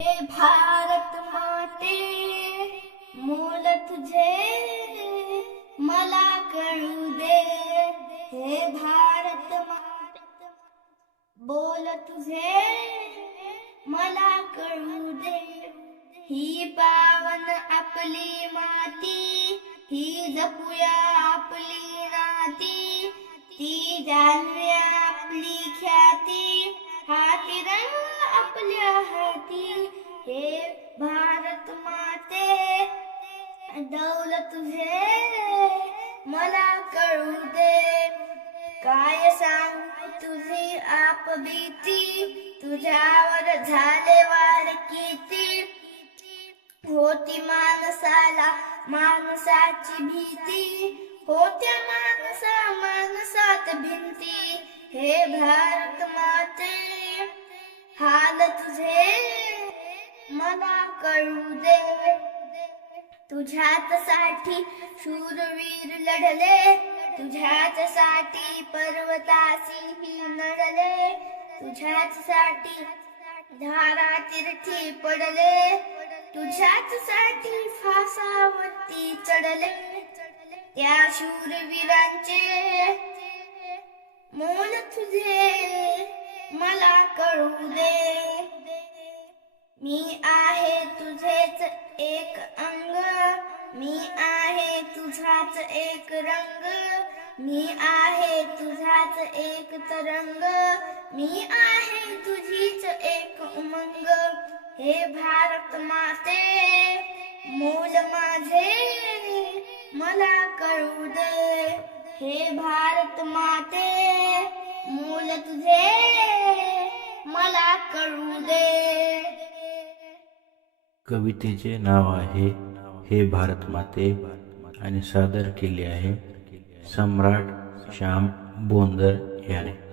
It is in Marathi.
हे भारत माते मूल तुझे मला कळू दे. हे भारत माते बोल तुझे मला कळू दे. ही पावन आपली माती ही जपूया आपली हे भारत माते दौलत तुझे मला कळू दे. काय सांग तुझी आपबीती तुझ्यावर झाले वार किती? होती माणसाला माणसाची भीती. होत्या माणसा माणसात भिंती. हे भारत माते हाल तुझे. मला कळू दे। तुझ्याच साठी शूरवीर लढले। तुझ्याच साठी पर्वतासी नडले तुझ्याच साठी धारा तीर्थी पडले। तुझ्याच साठी फासावरती चढले। त्या शूरवीरांचे मोल तुझे। मला कळू दे। मी आहे तुझेच एक अंग. मी आहे तुझाच एक रंग. मी आहे तुझाच एक तरंग. मी आहे तुझीच एक उमंग. हे भारत माते मूल माझे मला कळू दे. हे भारत माते मूल तुझे मला कळू दे. कवितेचे नाव आहे हे भारत माते आणि सादर केले आहे सम्राट श्याम बोंदर याने.